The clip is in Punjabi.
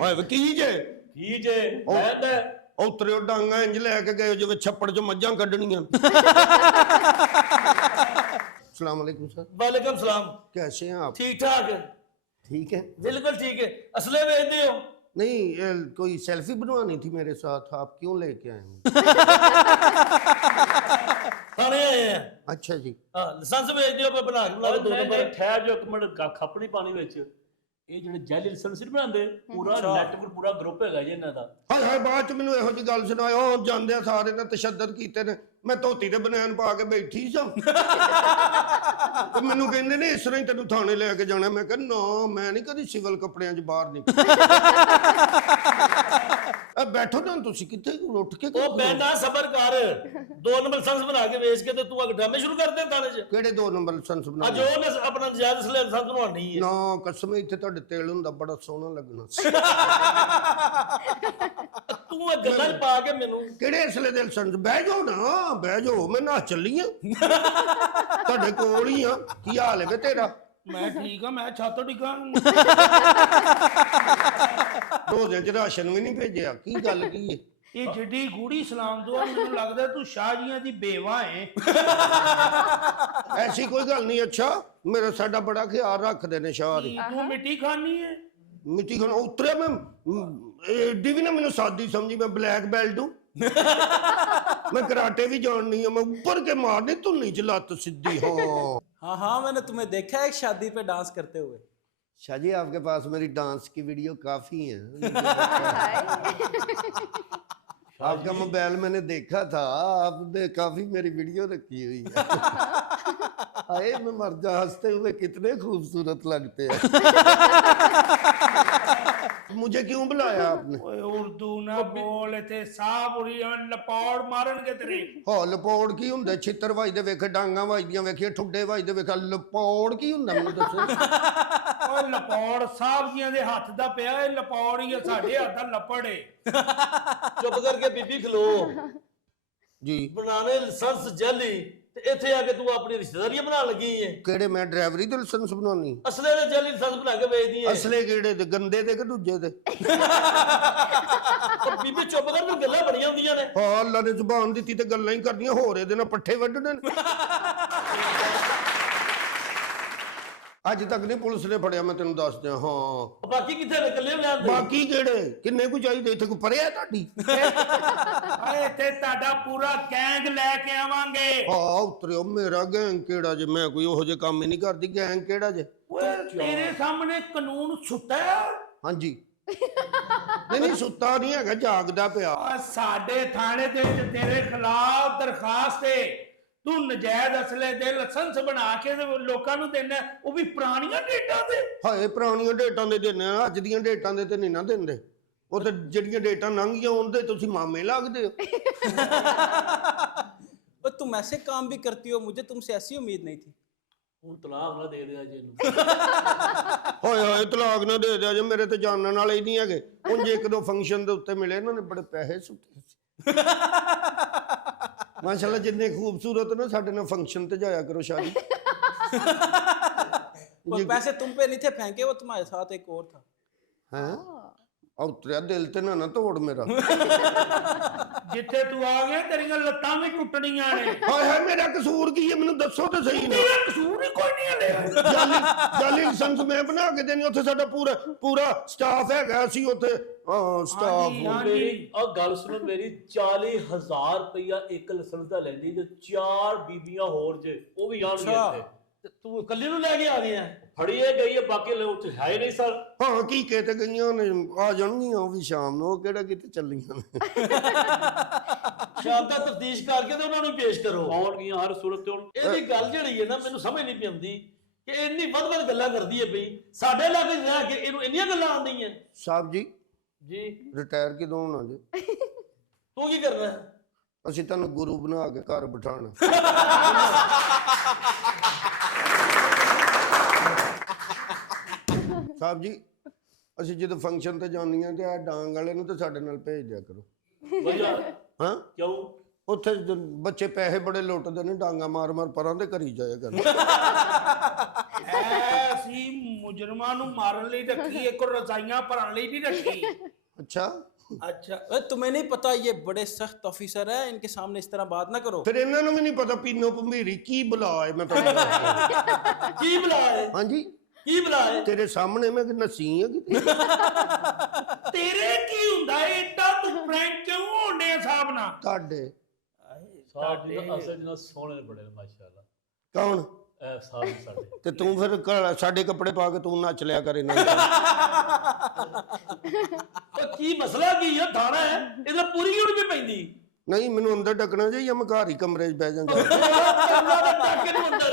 ਓਏ ਵਕੀ ਜੇ ਕੀ ਜੇ ਕਹਿੰਦਾ ਉਤਰਿਓ ਡਾਂਗਾ ਇੰਜ ਲੈ ਕੇ ਗਏ ਜਿਵੇਂ ਛੱਪੜ ਚ ਮੱਝਾਂ ਕੱਢਣੀਆਂ। अस्सलाम वालेकुम सर। वालेकुम सलाम। कैसे हैं आप? ठीक ठाक ठीक है। बिल्कुल ठीक है। असले बेचते हो? नहीं कोई सेल्फी बनवानी थी मेरे साथ, आप क्यों लेके आए हैं? थाने आए हैं। अच्छा जी। हाँ लाइसेंस भेज दियो मैं बना के दो नंबर। ठहर जो एक मिनट खपनी पानी ਵਿੱਚ ਇਹ ਜਿਹੜੇ ਜੈਲੀ ਲਾਇਸੈਂਸ ਨਹੀਂ ਬਣਾਉਂਦੇ ਪੂਰਾ ਨੈਟਵਰਕ ਪੂਰਾ ਗਰੁੱਪ ਹੈਗਾ ਜੀ ਇਹਨਾਂ ਦਾ। ਹਾਏ ਹਾਏ ਬਾਅਦ ਚ ਮੈਨੂੰ ਇਹੋ ਜਿਹੀ ਗੱਲ ਸੁਣਾਇਓ ਜਾਂਦੇ ਸਾਰੇ ਨੇ ਤਸ਼ੱਦਦ ਕੀਤੇ ਨੇ। ਮੈਂ ਧੋਤੀ ਤੇ ਬਨੈਣ ਪਾ ਕੇ ਬੈਠੀ ਸਾਂ ਤੇ ਮੈਨੂੰ ਕਹਿੰਦੇ ਨੇ ਇਸ ਤਰ੍ਹਾਂ ਹੀ ਤੈਨੂੰ ਥਾਣੇ ਲੈ ਕੇ ਜਾਣਾ। ਮੈਂ ਕਿਹਾ ਨਾ ਮੈਂ ਨਹੀਂ ਕਦੀ ਸਿਵਲ ਕੱਪੜਿਆਂ 'ਚ ਬਾਹਰ ਨਿਕਲਿਆ। ਬੈਠੋ ਨਾ ਤੁਸੀਂ ਕਿੱਥੇ ਉੱਠ ਕੇ ਉਹ ਬੈਠਾ ਸਬਰ ਕਰ। 2 ਨੰਬਰ ਲਾਇਸੈਂਸ ਬਣਾ ਕੇ ਵੇਚ ਕੇ ਤੇ ਤੂੰ ਅਗ ਡਰਾਮੇ ਸ਼ੁਰੂ ਕਰ ਦੇ ਥਾਣੇ 'ਚ। ਕਿਹੜੇ 2 ਨੰਬਰ ਲਾਇਸੈਂਸ ਬਣਾ? ਅੱਜ ਉਹ ਨੇ ਆਪਣਾ ਨਜਾਇਜ਼ ਲਾਇਸੈਂਸ ਬਣਵਾਉਣੀ ਹੈ। ਨਾ ਕਸਮ ਇੱਥੇ ਤੁਹਾਡੇ ਤੇਲ ਹੁੰਦਾ ਬੜਾ ਸੋਹਣਾ ਲੱਗਣਾ ਸੀ। ਤੂੰ ਇਹ ਗੱਲਾਂ 'ਚ ਪਾ ਕੇ ਮੈਨੂੰ ਕਿਹੜੇ ਅਸਲੇ ਦੇ ਲਾਇਸੈਂਸ? ਬਹਿ ਜਾਓ ਨਾ ਬਹਿ ਜਾਓ, ਮੈਂ ਨਾ ਚੱਲੀ ਆ ਤੁਹਾਡੇ ਕੋਲ ਹੀ ਆ। ਕੀ ਹਾਲ ਹੈ ਵੇ ਤੇਰਾ? मैं ठीक हाँ, मैं छत डिगा। ਰੋਜ਼ਿਆਂ ਚ ਰਾਸ਼ਨ ਵੀ ਨਹੀਂ ਭੇਜਿਆ, ਕੀ ਗੱਲ ਕੀ ਹੈ? ये जिड्डी गूढ़ी सलाम दुआ मैनू लगदा तू शाहजियां दी बेवा है। ਐਸੀ ਕੋਈ ਗੱਲ ਨਹੀਂ। ਅੱਛਾ ਮੇਰਾ ਸਾਡਾ ਬੜਾ ਖਿਆਲ ਰੱਖਦੇ ਨੇ ਸ਼ਾਹ ਦੀ। तू मिट्टी खानी है? ਮਿੱਟੀ ਖਾਣ ਉਤਰਿਆ ਮੈਂ ਏਡੀ ਵੀ ਨਾ ਮੈਨੂੰ ਸਾਦੀ ਸਮਝੀ। ਮੈਂ ਬਲੈਕ ਬੈਲਟ ਹੂੰ। मैं कराटे भी जाननी है। मैं ऊपर के मारने तो नीचे लत सीधी। हाँ हाँ मैंने तुम्हें देखा है एक शादी पे डांस करते हुए। शाह जी आपके पास मेरी डांस की वीडियो काफी है। आपका मोबाइल मैंने देखा था, आपने काफी मेरी वीडियो रखी हुई है। आए मैं मर जा, हंसते हुए कितने खूबसूरत लगते हैं। मुझे क्यों बुलाया आपने? ओए उर्दू ना बोल इथे साहब उरी लपौड़ मारनगे तेरे। हाँ लपौड़ की हुंदा? छितर वजदे वेख, डांगा वजदियां वेखिए, ठुड्डे वजदे वेख। लपौड़ की हुंदा मैनूं दसो। ओए लपौड़ साहब जियां दे हत्थ दा पिया ए लपौड़ ही है, साडे हत्थ दा लपड़ है। ਚੁੱਪ ਕਰਕੇ ਬੀਬੀ ਖਲੋ। जी ਬਣਾਣੇ ਲਾਇਸੈਂਸ ਜੈਲੀ ਤੇ ਇੱਥੇ ਆ ਕੇ ਤੂੰ ਆਪਣੀ ਰਿਸ਼ਤੇਦਾਰੀਆਂ ਬਣਾਉਣ ਲੱਗੀ ਹੈ। ਕਿਹੜੇ? ਮੈਂ ਡਰਾਈਵਰੀ ਦੇ ਲਾਇਸੈਂਸ ਬਣਾਉਣੀ? ਅਸਲੇ ਦੇ ਜੈਲੀ ਲਾਇਸੈਂਸ ਬਣਾ ਕੇ ਵੇਚਦੀ ਹੈ। ਅਸਲੇ ਕਿਹੜੇ ਤੇ? ਗੰਦੇ ਤੇ ਕਿ ਦੂਜੇ ਤੇ? ਉਹ ਬੀਬੀ ਚੁੱਪ ਕਰ, ਤੂੰ ਗੱਲਾਂ ਬੜੀਆਂ ਹੁੰਦੀਆਂ ਨੇ। ਹਾਂ ਅੱਲਾ ਨੇ ਜ਼ੁਬਾਨ ਦਿੱਤੀ ਤੇ ਗੱਲਾਂ ਹੀ ਕਰਦੀਆਂ। ਹੋਰ ਇਹਦੇ ਨਾਲ ਪੱਠੇ ਵੱਢਣੇ ਨੇ। ਅੱਜ ਤੱਕ ਨਹੀਂ ਪੁਲਿਸ ਨੇ ਫੜਿਆ, ਮੈਂ ਤੈਨੂੰ ਦੱਸ ਦਿਆਂ। ਹਾਂ ਬਾਕੀ ਕਿੱਥੇ ਨੇ? ਇਕੱਲੇ ਲਿਆਂਦੇ। ਬਾਕੀ ਕਿਹੜੇ? ਕਿੰਨੇ ਕੁ ਚਾਹੀਦੇ? ਇੱਥੇ ਕੋਈ ਪਰਿਆ ਤੁਹਾਡੀ? ਓਏ ਤੇ ਤੁਹਾਡਾ ਪੂਰਾ ਗੈਂਗ ਲੈ ਕੇ ਆਵਾਂਗੇ। ਹਾਂ ਉਤਰਿਓ। ਮੇਰਾ ਗੈਂਗ ਕਿਹੜਾ ਜੇ? ਮੈਂ ਕੋਈ ਉਹੋ ਜਿਹੇ ਕੰਮ ਹੀ ਨਹੀਂ ਕਰਦੀ। ਗੈਂਗ ਕਿਹੜਾ ਜੇ? ਓਏ ਤੇਰੇ ਸਾਹਮਣੇ ਕਾਨੂੰਨ ਸੁੱਤਾ ਹੈ। ਹਾਂਜੀ ਨਹੀਂ ਨਹੀਂ ਸੁੱਤਾ ਨਹੀਂ ਹੈਗਾ, ਜਾਗਦਾ ਪਿਆ। ਓਏ ਸਾਡੇ ਥਾਣੇ ਦੇ ਵਿੱਚ ਤੇਰੇ ਖਿਲਾਫ ਦਰਖਾਸਤ ਹੈ। ਤੂੰ ਨਜਾਇਜ਼ ਅਸਲੇ ਦੇ ਲਾਇਸੈਂਸ ਬਣਾ ਕੇ ਲੋਕਾਂ ਨੂੰ ਦੇਣਾ, ਉਹ ਵੀ ਪੁਰਾਣੀਆਂ ਡੇਟਾਂ ਦੇ। ਹਾਏ ਪੁਰਾਣੀਆਂ ਡੇਟਾਂ ਦੇ ਦਿੰਦੇ ਆ, ਅੱਜ ਦੀਆਂ ਡੇਟਾਂ ਦੇ ਤੇ ਨਹੀਂ ਨਾ ਦਿੰਦੇ। ਉਹ ਤੇ ਜਿਹੜੀਆਂ ਡੇਟਾਂ ਲੰਘੀਆਂ ਉਹਦੇ ਤੁਸੀਂ ਮਾਮੇ ਲੱਗਦੇ ਹੋ। और तुम ऐसे काम भी करती हो, मुझे तुमसे ऐसी उम्मीद नहीं थी। ਹੁਣ ਤਲਾਕ ਨਾ ਦੇ ਦਿਆ ਜੇ ਇਹਨੂੰ। ਹੋਏ ਹੋਏ ਤਲਾਕ ਨਾ ਦੇ ਦਿਆ ਜੇ। ਮੇਰੇ ਤੇ ਜਾਣਨ ਵਾਲੇ ਹੀ ਨਹੀਂ ਹੈਗੇ। ਉਂਝ ਇੱਕ ਦੋ ਫੰਕਸ਼ਨ ਦੇ ਉੱਤੇ ਮਿਲੇ, ਇਹਨਾਂ ਨੇ ਬੜੇ ਪੈਸੇ ਸੁੱਟੇ ਸੀ। ਮਾਸ਼ਾਅੱਲਾ ਜਿੰਨੇ ਖੂਬਸੂਰਤ ਨੇ ਸਾਡੇ ਨਾਲ ਫੰਕਸ਼ਨ ਤੇ ਜਾਇਆ ਕਰੋ ਸ਼ਾਦੀ। और पैसे तुम पे नहीं थे फेंके, वो तुम्हारे साथ एक और था। हैं ਉਤਰਿਆ ਦਿਲ ਤੇ ਨਾ ਤੋੜ ਮੇਰਾ। ਜਿੱਥੇ ਤੂੰ ਆ ਗਿਆ ਤੇਰੀਆਂ ਲੱਤਾਂ ਵੀ ਟੁੱਟਣੀਆਂ ਨੇ। ਹਾਏ ਹਾਏ ਮੇਰਾ ਕਸੂਰ ਕੀ ਹੈ? ਮੈਨੂੰ ਦੱਸੋ ਤੇ ਸਹੀ ਨਾ। ਤੇਰਾ ਕਸੂਰ ਹੀ ਕੋਈ ਨਹੀਂ ਹਲੇ। ਜਾਲੀ ਲਾਇਸੈਂਸ ਮੈਂ ਬਣਾ ਕੇ ਦੇਣੀ। ਉੱਥੇ ਸਾਡਾ ਪੂਰਾ ਸਟਾਫ ਹੈਗਾ। ਅਸੀਂ ਉੱਥੇ ਸਟਾਫ ਮੇਰੀ ਆ ਗੱਲ ਸੁਣੋ ਮੇਰੀ। 40,000 ਰੁਪਇਆ ਇੱਕ ਲਾਇਸੈਂਸ ਦਾ ਲੈਂਦੀ ਤੇ 4 ਬੀਬੀਆਂ ਹੋਰ ਜੇ ਉਹ ਵੀ ਆਣਗੀਆਂ ਇੱਥੇ। ਤੇ ਤੂੰ ਇਕੱਲੇ ਨੂੰ ਲੈ ਕੇ ਆ ਗਿਆ? ਫੜੀਏ ਗਈ ਹੈ, ਬਾਕੀ ਲੋਕ ਉੱਥੇ ਹੈ ਹੀ ਨਹੀਂ ਸਰ। ਹਾਂ ਕੀ ਕਿਤੇ ਗਈਆਂ ਨੇ, ਆ ਜਾਣਗੀਆਂ ਉਹ ਵੀ ਸ਼ਾਮ ਨੂੰ। ਉਹ ਕਿਹੜਾ ਕਿਤੇ ਚੱਲੀਆਂ ਨੇ। ਸ਼ਾਮ ਦਾ ਤਫਤੀਸ਼ ਕਰਕੇ ਤੇ ਉਹਨਾਂ ਨੂੰ ਪੇਸ਼ ਕਰੋ। ਆਉਣਗੀਆਂ ਹਰ ਸੂਰਤ ਤੇ। ਹੁਣ ਇਹਦੀ ਗੱਲ ਜਿਹੜੀ ਹੈ ਨਾ ਮੈਨੂੰ ਸਮਝ ਨਹੀਂ ਆਉਂਦੀ ਕਿ ਇੰਨੀ ਵੱਧ ਗੱਲਾਂ ਕਰਦੀ ਹੈ ਪਈ। ਸਾਡੇ ਇਲਾਕੇ 'ਚ ਰਹਿ ਕੇ ਇਹਨੂੰ ਇੰਨੀਆਂ ਗੱਲਾਂ ਆਉਂਦੀਆਂ। ਸਾਹਿਬ ਜੀ ਜੀ ਰਿਟਾਇਰ ਕਿਦੋਂ ਹੋਣਾ ਜੀ? ਤੂੰ ਕੀ ਕਰਨਾ? ਅਸੀਂ ਤੁਹਾਨੂੰ ਗੁਰੂ ਬਣਾ ਕੇ ਘਰ ਬਿਠਾਣਾ। ਸਾਹਿਬ ਜੀ ਅਸੀਂ ਜਦੋਂ ਫੰਕਸ਼ਨ ਤੇ ਜਾਂਦੀਆਂ ਤੇ ਆ ਡਾਂਗ ਵਾਲੇ ਨੂੰ ਤੇ ਸਾਡੇ ਨਾਲ ਭੇਜ ਦਿਆ ਕਰੋ। ਵਜ੍ਹਾ ਹਾਂ ਕਿਉਂ? ਉੱਥੇ ਬੱਚੇ ਪੈਸੇ ਬੜੇ ਲੁੱਟਦੇ ਨੇ, ਡਾਂਗਾ ਮਾਰ ਮਾਰ ਪਰਾਂ ਤੇ ਕਰੀ ਜਾਇਆ ਕਰ। ਐਸੀ ਮੁਜਰਮਾਂ ਨੂੰ ਮਾਰਨ ਲਈ ਰੱਖੀ, ਇੱਕ ਰਜ਼ਾਈਆਂ ਭਰਨ ਲਈ ਨਹੀਂ ਰੱਖੀ। ਅੱਛਾ अच्छा तुम्हें नहीं पता ये बड़े सख्त ऑफिसर है, इनके सामने इस तरह बात ना करो। ਫਿਰ ਇਹਨਾਂ ਨੂੰ ਵੀ ਨਹੀਂ ਪਤਾ ਪੀਨੋ ਭੰਬੀਰੀ ਕੀ ਬੁਲਾ ਹੈ। ਮੈਂ ਪਹਿਲਾਂ ਕੀ ਬੁਲਾਏ ਹਾਂਜੀ ਕੀ ਬੁਲਾਏ ਤੇਰੇ ਸਾਹਮਣੇ ਮੈਂ ਨਸੀ ਆ ਕਿਤੇ। ਤੇਰੇ ਕੀ ਹੁੰਦਾ ਏਡਾ ਤੂੰ ਫਰੈਂਕ ਕਿਉਂ ਹੋਣੇ ਹਿਸਾਬ ਨਾਲ? ਤੁਹਾਡੇ ਸਾਹਿਬ ਜੀ ਦਾ ਅਸਲ ਜਨਾ ਸੋਹਣੇ ਬੜੇ ਨੇ ਮਾਸ਼ਾਅੱਲਾ। ਕੌਣ? ਇਹ ਸਾਹਿਬ ਸਾਡੇ ਤੇ ਤੂੰ ਫਿਰ ਸਾਡੇ ਕੱਪੜੇ ਪਾ ਕੇ ਤੂੰ ਨੱਚ ਲਿਆ ਕਰ ਇਹਨਾਂ ਨਾਲ। ਉਹ ਕੀ ਮਸਲਾ ਕੀ ਆ? ਥਾਣਾ ਹੈ ਇਹਦਾ ਪੂਰੀ ਕਿਉਂ ਨਹੀਂ ਪੈਂਦੀ? ਨਹੀਂ ਮੈਨੂੰ ਅੰਦਰ ਡੱਕਣਾ ਜਾਂ ਮੈਂ ਘਰ ਹੀ ਕਮਰੇ 'ਚ ਬਹਿ ਜਾਂਗਾ। ਕਰਨਾ ਤਾਂ ਟੱਕ ਨੂੰ ਅੰਦਰ